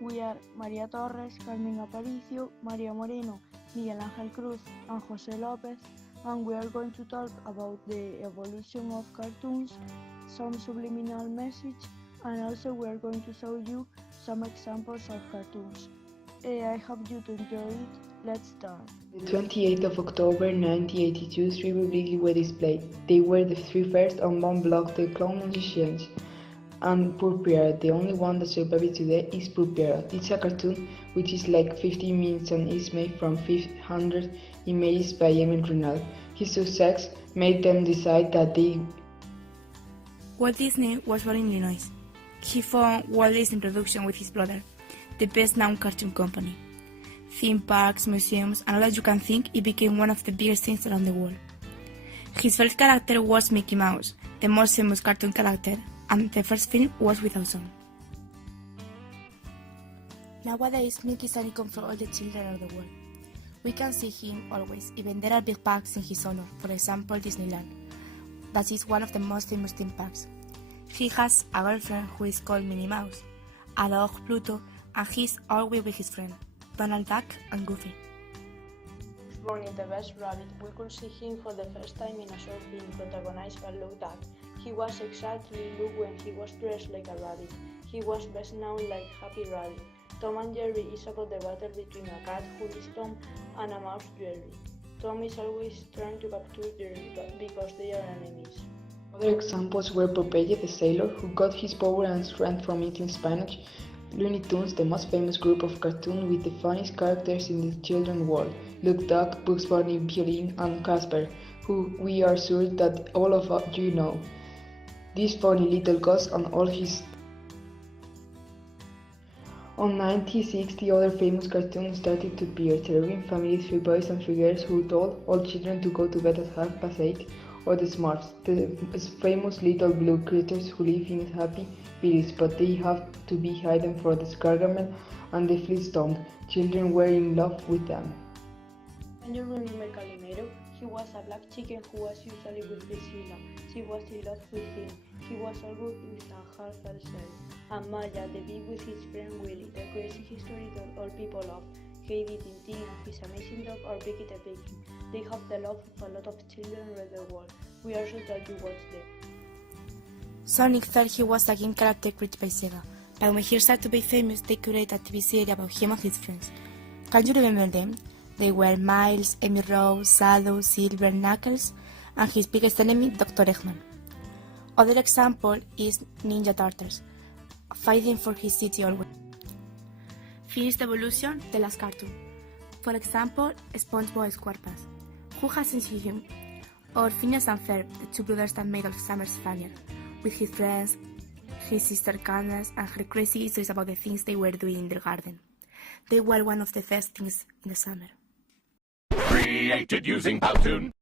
We are María Torres, Carmen Aparicio, María Moreno, Miguel Ángel Cruz, and José López, and we are going to talk about the evolution of cartoons, some subliminal message, and also we are going to show you some examples of cartoons. I hope you to enjoy it. Let's start. The 28th of October 1982, three publicly were displayed. They were the three first on one block, The Clown Musicians and Poor Pierrot. The only one that survived today is Poor Pierrot. It's a cartoon which is like 15 minutes and is made from 500 images by Emil Ronald. His success made them decide that they... Walt Disney was born in Illinois. He formed Walt Disney Productions with his brother, the best-known cartoon company. Theme parks, museums, and all that you can think, it became one of the biggest things around the world. His first character was Mickey Mouse, the most famous cartoon character, and the first film was without song. Nowadays, Mickey is an icon for all the children of the world. We can see him always, even there are big parks in his honor, for example Disneyland. That is one of the most famous theme parks. He has a girlfriend who is called Minnie Mouse, a dog Pluto, and he's always with his friend, Donald Duck and Goofy. Born in the Best Rabbit, we could see him for the first time in a short film protagonized by Luke Duck. He was exactly Luke when he was dressed like a rabbit. He was best known like Happy Rabbit. Tom and Jerry is about the battle between a cat who is Tom and a mouse Jerry. Tom is always trying to capture Jerry because they are enemies. Other examples were Popeye the Sailor, who got his power and strength from eating spinach, Looney Tunes, the most famous group of cartoons with the funniest characters in the children's world, Luke Duck, Bugs Bunny, Violin, and Casper, who we are sure that all of you know. This funny little ghost and all his... On 1960, other famous cartoons started to appear. Terrible Family, Three Boys and Three Girls Who Told All Children to Go to Bed at 8:30, or The Smurfs, the famous little blue creatures who live in happy village, but they have to be hidden from the Gargamel and the Flintstones. Children were in love with them. Can you remember Calimero? He was a black chicken who was usually with Priscilla. She was in love with him. He was always with a half-elf. And Maya, the bee with his friend Willie, the crazy history that all people love. Heidi, Tintin, and his amazing dog are Vicky the Pig. They have the love of a lot of children around the world. We are sure that you watch them. Sonic thought he was a game character created by Sega, but when he started to be famous, they created a TV series about him and his friends. Can you remember them? They were Miles, Amy Rose, Shadow, Silver, Knuckles, and his biggest enemy, Dr. Eggman. Other example is Ninja Turtles, fighting for his city always. Finished Evolution, the last cartoon. For example, SpongeBob SquarePants. Who hasn't seen him? Or Phineas and Ferb, the two brothers that made all summers funnier, with his friends, his sister Candace, and her crazy stories about the things they were doing in their garden. They were one of the best things in the summer. Created using Powtoon.